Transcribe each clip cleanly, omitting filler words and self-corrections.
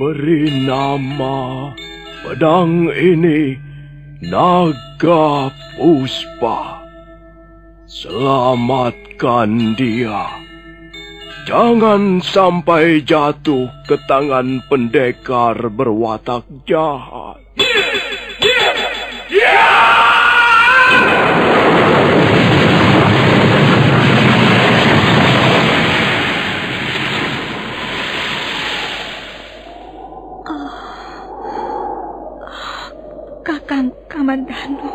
Beri nama pedang ini Naga Puspa. Selamatkan dia. Jangan sampai jatuh ke tangan pendekar berwatak jahat. Kakang Kamandanu,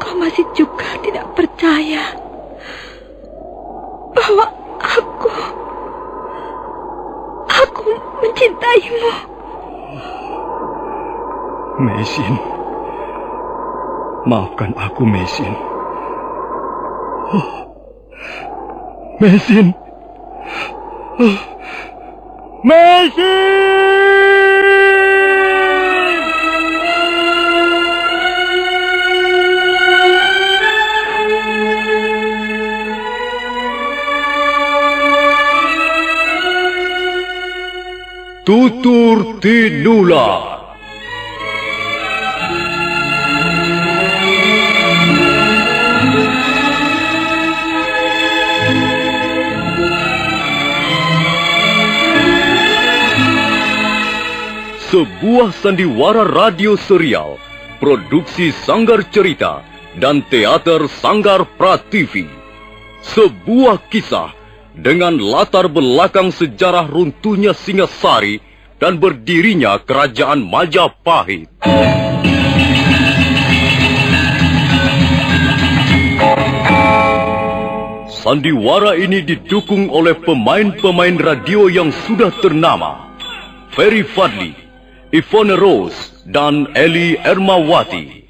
kau masih juga tidak percaya bahwa aku mencintaimu. Mesin, maafkan aku, Mesin. Mesin, Mesin! Tutur Tinula. Sebuah sandiwara radio serial, produksi Sanggar Cerita dan Teater Sanggar Prativi. Sebuah kisah dengan latar belakang sejarah runtuhnya Singasari dan berdirinya Kerajaan Majapahit. Sandiwara ini didukung oleh pemain-pemain radio yang sudah ternama. Ferry Fadli, Ivone Rose, dan Eli Ermawati.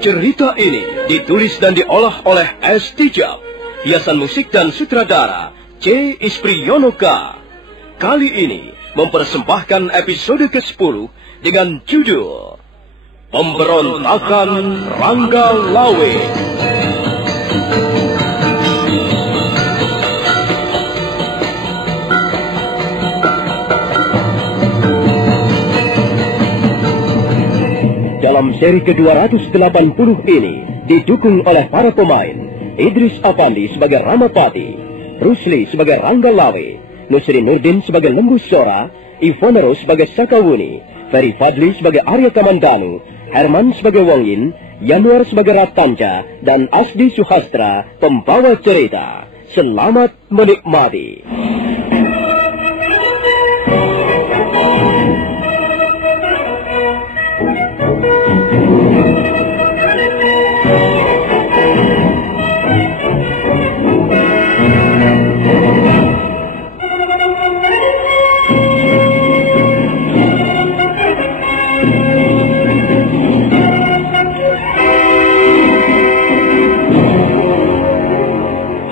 Cerita ini ditulis dan diolah oleh S. Tijab, hiasan musik dan sutradara C. Ispriyonoka. Kali ini mempersembahkan episode ke-10 dengan judul Pemberontakan Rangga Lawe. Dalam seri ke-280 ini didukung oleh para pemain Idris Apandi sebagai Ramapati, Rusli sebagai Rangga Lawe, Nusri Nurdin sebagai Lembu Sora, Ivone Rose sebagai Sakawuni, Ferry Fadli sebagai Arya Kamandanu, Herman sebagai Wong Yin, Yanuar sebagai Ratanja, dan Asdi Suhastra pembawa cerita. Selamat menikmati.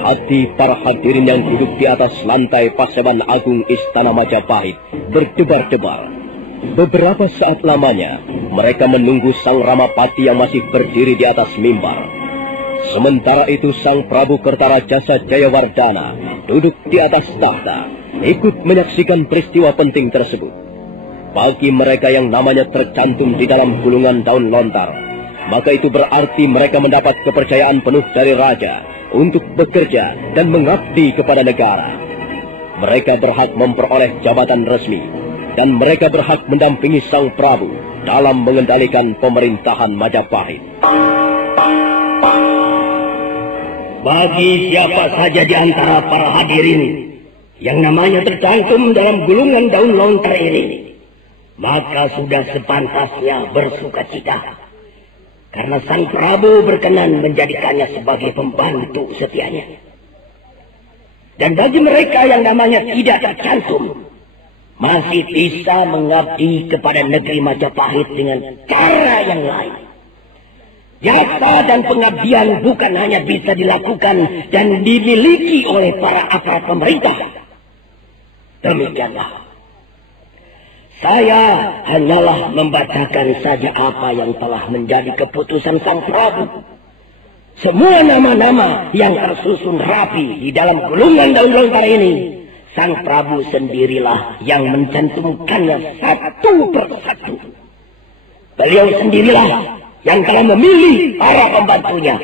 Hati para hadirin yang duduk di atas lantai Paseban Agung Istana Majapahit berdebar-debar. Beberapa saat lamanya, mereka menunggu Sang Ramapati yang masih berdiri di atas mimbar. Sementara itu Sang Prabu Kertarajasa Jayawardana duduk di atas tahta, ikut menyaksikan peristiwa penting tersebut. Bagi mereka yang namanya tercantum di dalam gulungan daun lontar, maka itu berarti mereka mendapat kepercayaan penuh dari raja untuk bekerja dan mengabdi kepada negara. Mereka berhak memperoleh jabatan resmi, dan mereka berhak mendampingi Sang Prabu dalam mengendalikan pemerintahan Majapahit. Bagi siapa saja di antara para hadirin yang namanya tercantum dalam gulungan daun lontar ini, maka sudah sepantasnya bersukacita, karena Sang Prabu berkenan menjadikannya sebagai pembantu setianya. Dan bagi mereka yang namanya tidak tercantum, masih bisa mengabdi kepada negeri Majapahit dengan cara yang lain. Jasa dan pengabdian bukan hanya bisa dilakukan dan dimiliki oleh para aparat pemerintah. Demikianlah. Saya hanyalah membacakan saja apa yang telah menjadi keputusan Sang Prabu. Semua nama-nama yang tersusun rapi di dalam gulungan daun lontar ini, Sang Prabu sendirilah yang mencantumkannya satu persatu. Beliau sendirilah yang telah memilih para pembantunya,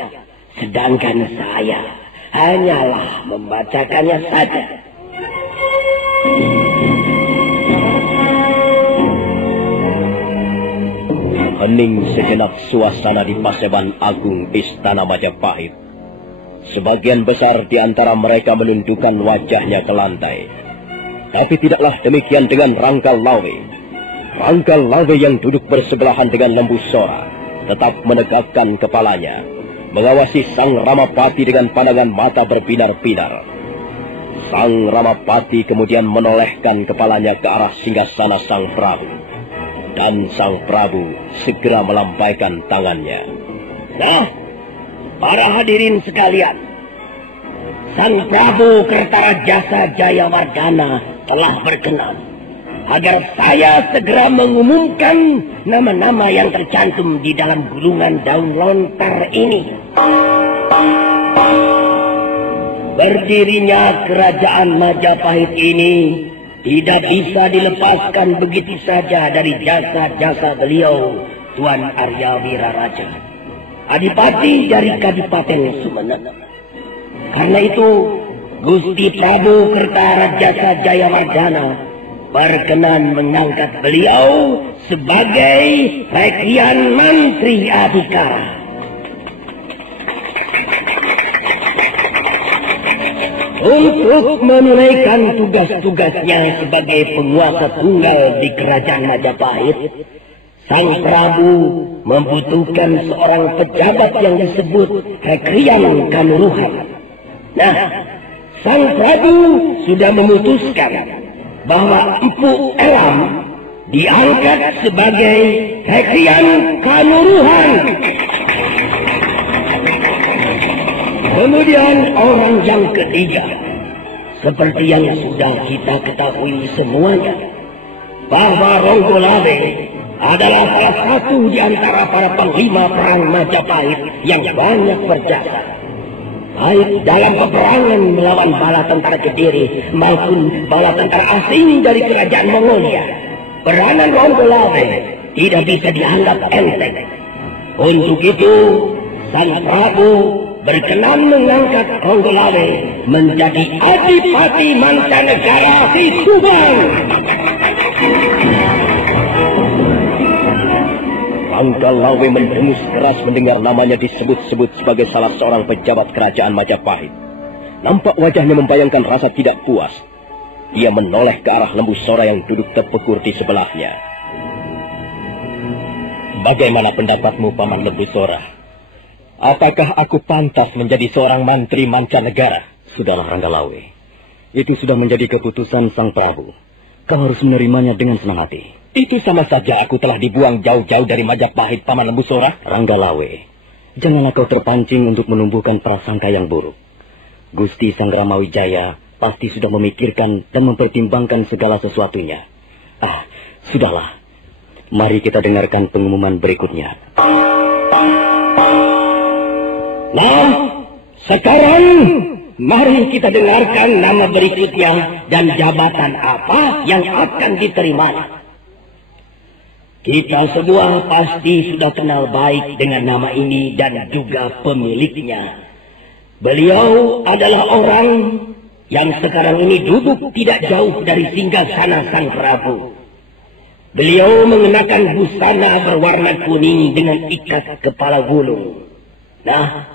sedangkan saya hanyalah membacakannya saja. Hening sejenak suasana di Paseban Agung Istana Majapahit. Sebagian besar di antara mereka menundukkan wajahnya ke lantai. Tapi tidaklah demikian dengan Rangga Lawe. Rangga Lawe yang duduk bersebelahan dengan Lembu Sora tetap menegakkan kepalanya, mengawasi Sang Ramapati dengan pandangan mata berbinar-binar. Sang Ramapati kemudian menolehkan kepalanya ke arah singgasana Sang Prabu. Dan Sang Prabu segera melampaikan tangannya. Nah, para hadirin sekalian, Sang Prabu Kertarajasa Jayawardhana telah berkenan agar saya segera mengumumkan nama-nama yang tercantum di dalam gulungan daun lontar ini. Berdirinya kerajaan Majapahit ini tidak bisa dilepaskan begitu saja dari jasa-jasa beliau, Tuan Arya Wiraraja, Adipati dari Kadipaten Sumenep. Karena itu, Gusti Prabu Kertarajasa Jayawardhana berkenan mengangkat beliau sebagai Rekian Mantri Adhikara. Untuk menunaikan tugas-tugasnya sebagai penguasa tunggal di kerajaan Majapahit, Sang Prabu membutuhkan seorang pejabat yang disebut Rekrian Kanuruhan. Nah, Sang Prabu sudah memutuskan bahwa Empu Elam diangkat sebagai Rekrian Kanuruhan. Kemudian orang yang ketiga, seperti yang sudah kita ketahui semuanya, bahwa Ronggolawe adalah salah satu di antara para panglima perang Majapahit yang banyak berjasa, baik dalam peperangan melawan bala tentara Kediri maupun bala tentara asing dari kerajaan Mongolia. Peranan Ronggolawe tidak bisa dianggap enteng. Untuk itu, Sang Prabu berkenan mengangkat Ronggolawe menjadi Adipati Mancanegara di Subang. Rangga Lawe mendengus keras mendengar namanya disebut-sebut sebagai salah seorang pejabat kerajaan Majapahit. Nampak wajahnya membayangkan rasa tidak puas. Ia menoleh ke arah Lembu Sora yang duduk terpekur di sebelahnya. Bagaimana pendapatmu, Paman Lembu Sora? Apakah aku pantas menjadi seorang mantri mancanegara? Sudahlah, Rangga Lawe. Itu sudah menjadi keputusan Sang Prabu. Kau harus menerimanya dengan senang hati. Itu sama saja aku telah dibuang jauh-jauh dari Majapahit, Paman Lembu Sora. Rangga Lawe, janganlah kau terpancing untuk menumbuhkan prasangka yang buruk. Gusti Sang Ramawijaya pasti sudah memikirkan dan mempertimbangkan segala sesuatunya. Sudahlah. Mari kita dengarkan pengumuman berikutnya. Nah, sekarang mari kita dengarkan nama berikutnya dan jabatan apa yang akan diterima. Kita semua pasti sudah kenal baik dengan nama ini dan juga pemiliknya. Beliau adalah orang yang sekarang ini duduk tidak jauh dari singgasana Sang Prabu. Beliau mengenakan busana berwarna kuning dengan ikat kepala gulung. Nah,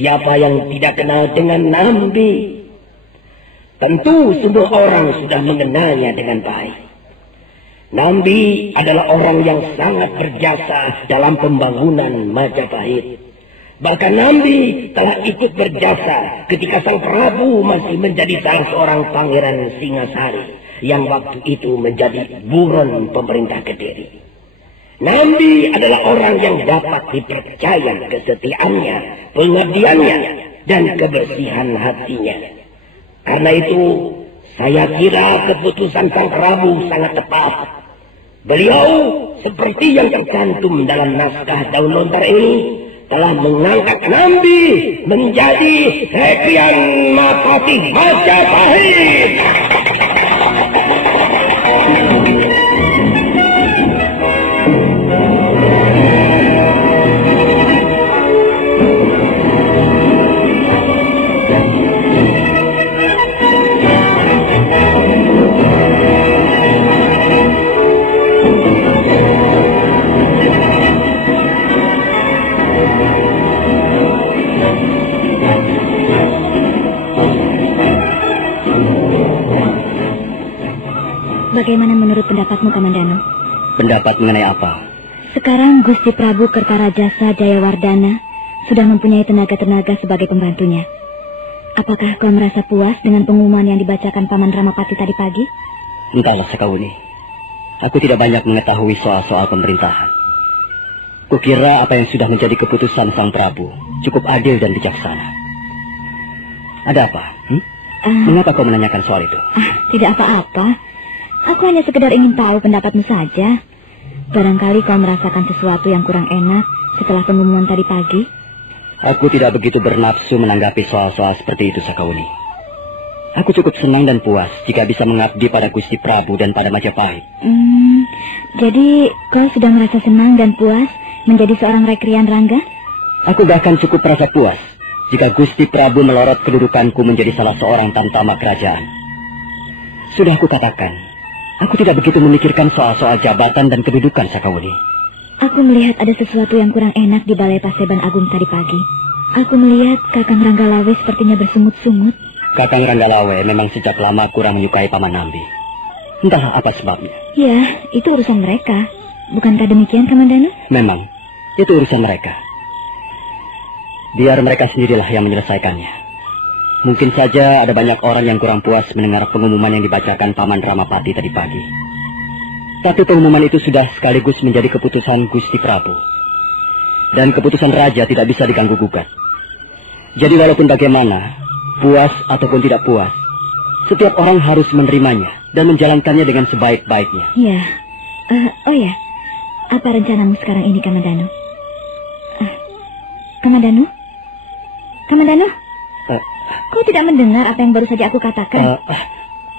siapa yang tidak kenal dengan Nambi? Tentu semua orang sudah mengenalnya dengan baik. Nambi adalah orang yang sangat berjasa dalam pembangunan Majapahit. Bahkan Nambi telah ikut berjasa ketika Sang Prabu masih menjadi salah seorang pangeran Singasari yang waktu itu menjadi buron pemerintah Kediri. Nambi adalah orang yang dapat dipercaya kesetiaannya, pengabdiannya, dan kebersihan hatinya. Karena itu, saya kira keputusan Sang Prabu sangat tepat. Beliau, seperti yang tercantum dalam naskah Daun Lontar ini, telah mengangkat Nambi menjadi Rekrian Mapati Majapahit. Bagaimana menurut pendapatmu, Kamandano? Pendapat mengenai apa? Sekarang Gusti Prabu Kertarajasa Jayawardana sudah mempunyai tenaga-tenaga sebagai pembantunya. Apakah kau merasa puas dengan pengumuman yang dibacakan Paman Ramapati tadi pagi? Entahlah, Sekauni. Aku tidak banyak mengetahui soal-soal pemerintahan. Kukira apa yang sudah menjadi keputusan Sang Prabu cukup adil dan bijaksana. Ada apa? Mengapa kau menanyakan soal itu? Tidak apa-apa. Aku hanya sekedar ingin tahu pendapatmu saja. Barangkali kau merasakan sesuatu yang kurang enak setelah pengumuman tadi pagi. Aku tidak begitu bernafsu menanggapi soal-soal seperti itu, Sakauni. Aku cukup senang dan puas jika bisa mengabdi pada Gusti Prabu dan pada Majapahit. Jadi kau sudah merasa senang dan puas menjadi seorang Rekrian Rangga? Aku bahkan cukup merasa puas jika Gusti Prabu melorot kedudukanku menjadi salah seorang tamtama kerajaan. Sudah aku katakan, aku tidak begitu memikirkan soal-soal jabatan dan kedudukan, Sakauni. Aku melihat ada sesuatu yang kurang enak di Balai Paseban Agung tadi pagi. Aku melihat Kakang Ranggalawe sepertinya bersungut-sungut. Kakang Ranggalawe memang sejak lama kurang menyukai Paman Nambi. Entahlah apa sebabnya. Ya, itu urusan mereka. Bukankah demikian, Kamandano? Memang, itu urusan mereka. Biar mereka sendirilah yang menyelesaikannya. Mungkin saja ada banyak orang yang kurang puas mendengar pengumuman yang dibacakan Paman Ramapati tadi pagi. Tapi pengumuman itu sudah sekaligus menjadi keputusan Gusti Prabu. Dan keputusan Raja tidak bisa diganggu-gugat. Jadi walaupun bagaimana, puas ataupun tidak puas, setiap orang harus menerimanya dan menjalankannya dengan sebaik-baiknya. Ya, oh ya, apa rencanamu sekarang ini, Kamandano? Kamandano? Kamandano? Kau tidak mendengar apa yang baru saja aku katakan?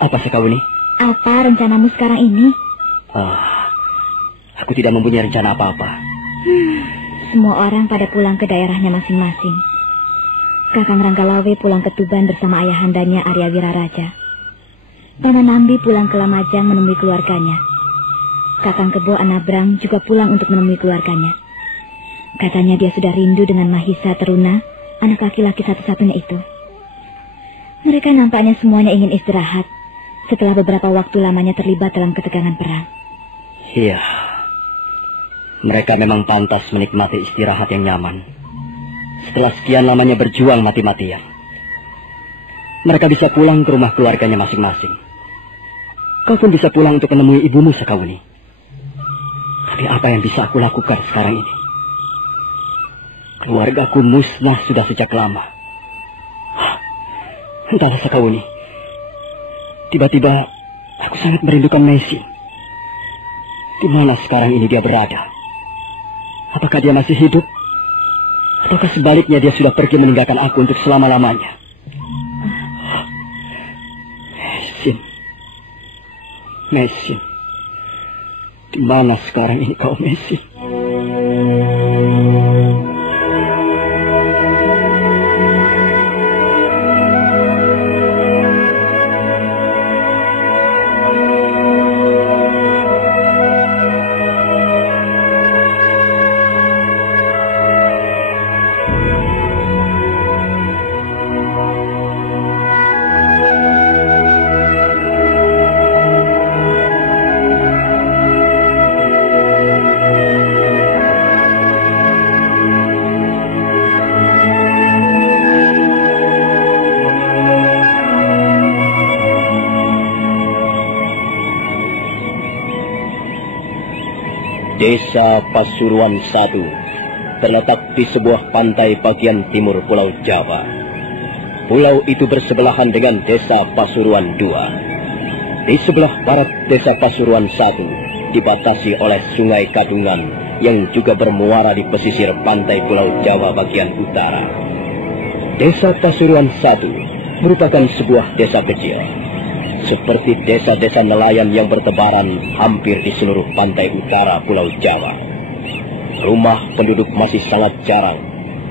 Apa Sekauni? Apa rencanamu sekarang ini? Aku tidak mempunyai rencana apa-apa. Semua orang pada pulang ke daerahnya masing-masing. Kakang Ranggalawe pulang ke Tuban bersama ayahandanya Arya Wiraraja. Paman Nambi pulang ke Lamajang menemui keluarganya. Kakang Kebo Anabrang juga pulang untuk menemui keluarganya. Katanya dia sudah rindu dengan Mahisa Teruna, anak laki-laki satu-satunya itu. Mereka nampaknya semuanya ingin istirahat setelah beberapa waktu lamanya terlibat dalam ketegangan perang. Iya, mereka memang pantas menikmati istirahat yang nyaman. Setelah sekian lamanya berjuang mati-matian, mereka bisa pulang ke rumah keluarganya masing-masing. Kau pun bisa pulang untuk menemui ibumu, Sakauni. Tapi apa yang bisa aku lakukan sekarang ini? Keluargaku musnah sudah sejak lama. Entahlah, Sakauni. Tiba-tiba aku sangat merindukan Mesin. Di mana sekarang ini dia berada? Apakah dia masih hidup? Ataukah sebaliknya dia sudah pergi meninggalkan aku untuk selama-lamanya? Mesin. Di mana sekarang ini kau, Mesin? Desa Pasuruan I terletak di sebuah pantai bagian timur Pulau Jawa. Pulau itu bersebelahan dengan Desa Pasuruan II. Di sebelah barat Desa Pasuruan I dibatasi oleh Sungai Kadungan yang juga bermuara di pesisir pantai Pulau Jawa bagian utara. Desa Pasuruan I merupakan sebuah desa kecil, seperti desa-desa nelayan yang bertebaran hampir di seluruh pantai utara Pulau Jawa. Rumah penduduk masih sangat jarang,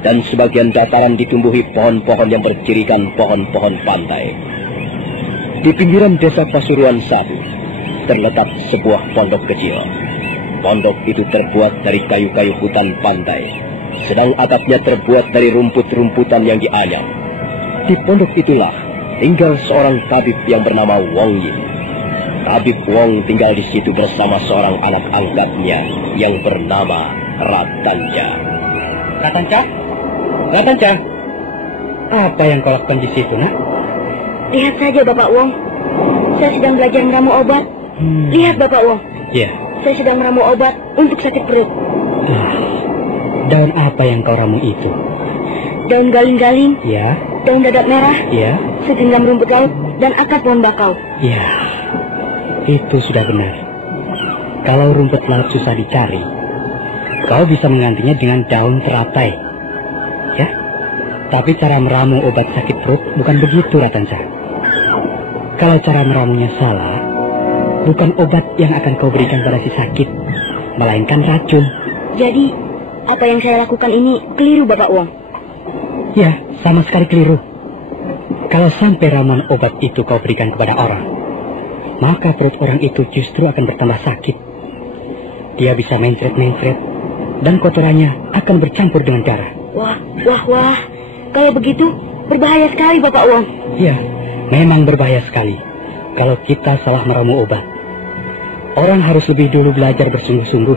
dan sebagian dataran ditumbuhi pohon-pohon yang bercirikan pohon-pohon pantai. Di pinggiran Desa Pasuruan I terletak sebuah pondok kecil. Pondok itu terbuat dari kayu-kayu hutan pantai, sedang atapnya terbuat dari rumput-rumputan yang dianyam. Di pondok itulah tinggal seorang tabib yang bernama Wong Yin. Tabib Wong tinggal di situ bersama seorang anak angkatnya yang bernama Ratanja. Ratanja? Ratanja? Apa yang kau lakukan di situ, nak? Lihat saja, Bapak Wong. Saya sedang belajar meramu obat. Lihat, Bapak Wong. Ya. Saya sedang meramu obat untuk sakit perut. Daun apa yang kau ramu itu? Daun galing-galing. Ya. Daun dadap merah. Ya. Segenggam rumput laut dan akar pohon bakau. Ya. Itu sudah benar. Kalau rumput laut susah dicari, kau bisa menggantinya dengan daun teratai. Ya. Tapi cara meramu obat sakit perut bukan begitu, Ratanja. Kalau cara meramunya salah, bukan obat yang akan kau berikan pada si sakit, melainkan racun. Jadi, apa yang saya lakukan ini keliru, Bapak Wong? Ya, sama sekali keliru. Kalau sampai ramuan obat itu kau berikan kepada orang, maka perut orang itu justru akan bertambah sakit. Dia bisa mencret-mencret, dan kotorannya akan bercampur dengan darah. Wah. Kalau begitu, berbahaya sekali, Bapak Wong. Ya, memang berbahaya sekali kalau kita salah meramu obat. Orang harus lebih dulu belajar bersungguh-sungguh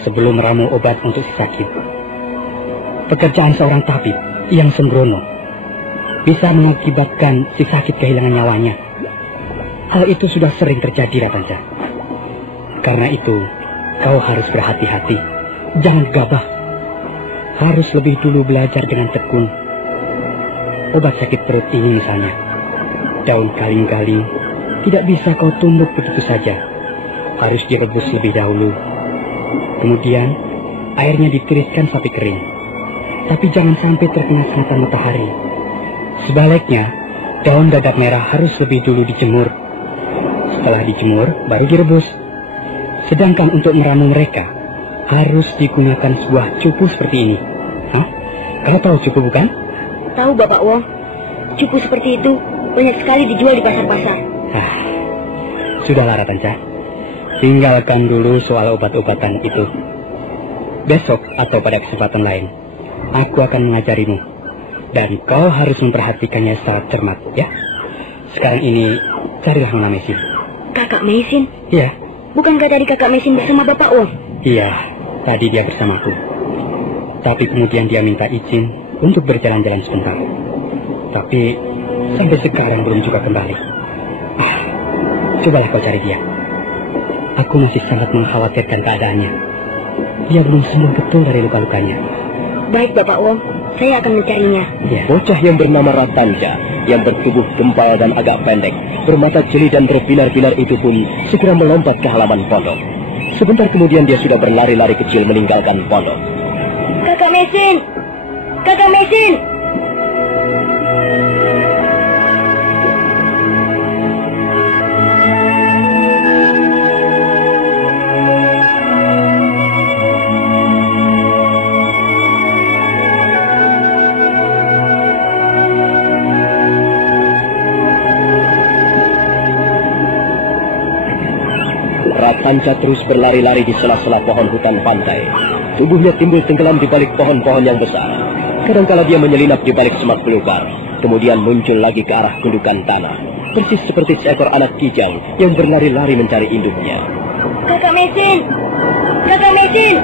sebelum meramu obat untuk si sakit. Pekerjaan seorang tabib yang sembrono bisa mengakibatkan si sakit kehilangan nyawanya. Hal itu sudah sering terjadi, Ratanja. Karena itu, kau harus berhati-hati. Jangan gegabah. Harus lebih dulu belajar dengan tekun. Obat sakit perut ini misalnya, daun galing-galing tidak bisa kau tumbuk begitu saja. Harus direbus lebih dahulu. Kemudian, airnya ditiriskan sampai kering. Tapi jangan sampai terkena sengatan matahari. Sebaliknya, daun dadap merah harus lebih dulu dijemur. Setelah dijemur, baru direbus. Sedangkan untuk meramu mereka, harus digunakan sebuah cupu seperti ini. Hah? Kau tahu cupu bukan? Tahu, Bapak Wong. Cupu seperti itu banyak sekali dijual di pasar-pasar. Sudahlah, Ratanja. Tinggalkan dulu soal obat-obatan itu. Besok atau pada kesempatan lain, aku akan mengajarimu. Dan kau harus memperhatikannya secara cermat, ya? Sekarang ini, carilah Nona Mesin. Kakak Mesin? Iya. Bukankah tadi Kakak Mesin bersama Bapak Wong? Iya, tadi dia bersamaku. Tapi kemudian dia minta izin untuk berjalan-jalan sebentar. Tapi sampai sekarang belum juga kembali. Cobalah kau cari dia. Aku masih sangat mengkhawatirkan keadaannya. Dia belum sembuh betul dari luka-lukanya. Baik, Bapak Wong. Saya akan mencarinya. Ya. Bocah yang bernama Ratanja, yang bertubuh gempal dan agak pendek, bermata jeli dan berbinar-binar itu pun segera melompat ke halaman pondok. Sebentar kemudian dia sudah berlari-lari kecil meninggalkan pondok. Kakak Mesin! Kakak Mesin! Ratanja terus berlari-lari di sela-sela pohon hutan pantai. Tubuhnya timbul tenggelam di balik pohon-pohon yang besar. Kadangkala dia menyelinap di balik semak belukar, kemudian muncul lagi ke arah gundukan tanah, persis seperti seekor anak kijang yang berlari-lari mencari induknya. Kakak Mesin! Kakak Mesin!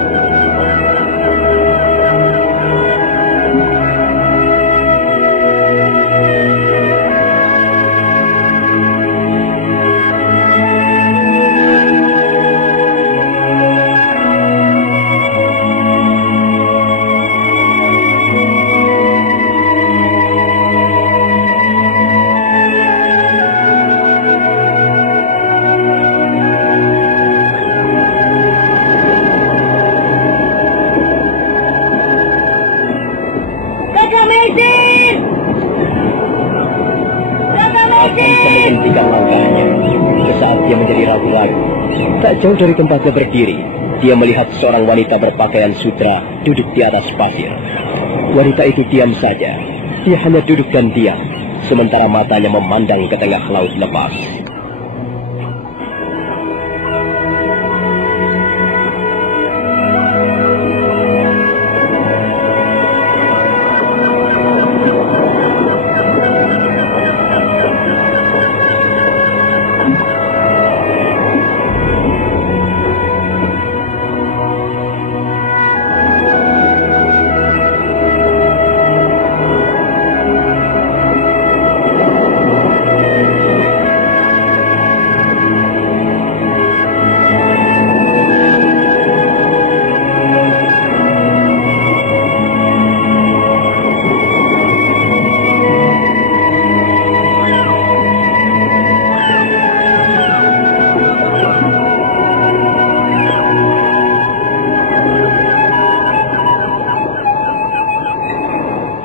Sejauh dari tempatnya berdiri, dia melihat seorang wanita berpakaian sutra duduk di atas pasir. Wanita itu diam saja. Dia hanya duduk dan diam, sementara matanya memandang ke tengah laut lepas.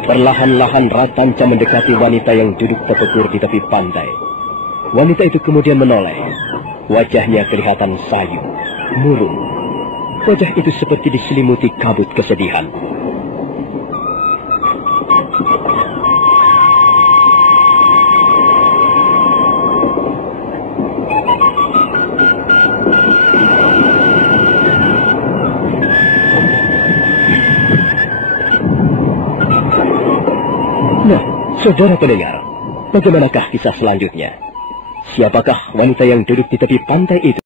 Perlahan-lahan Ratanca mendekati wanita yang duduk terpekur di tepi pantai. Wanita itu kemudian menoleh. Wajahnya kelihatan sayu, murung. Wajah itu seperti diselimuti kabut kesedihan. Nah, saudara pendengar, bagaimanakah kisah selanjutnya? Siapakah wanita yang duduk di tepi pantai itu?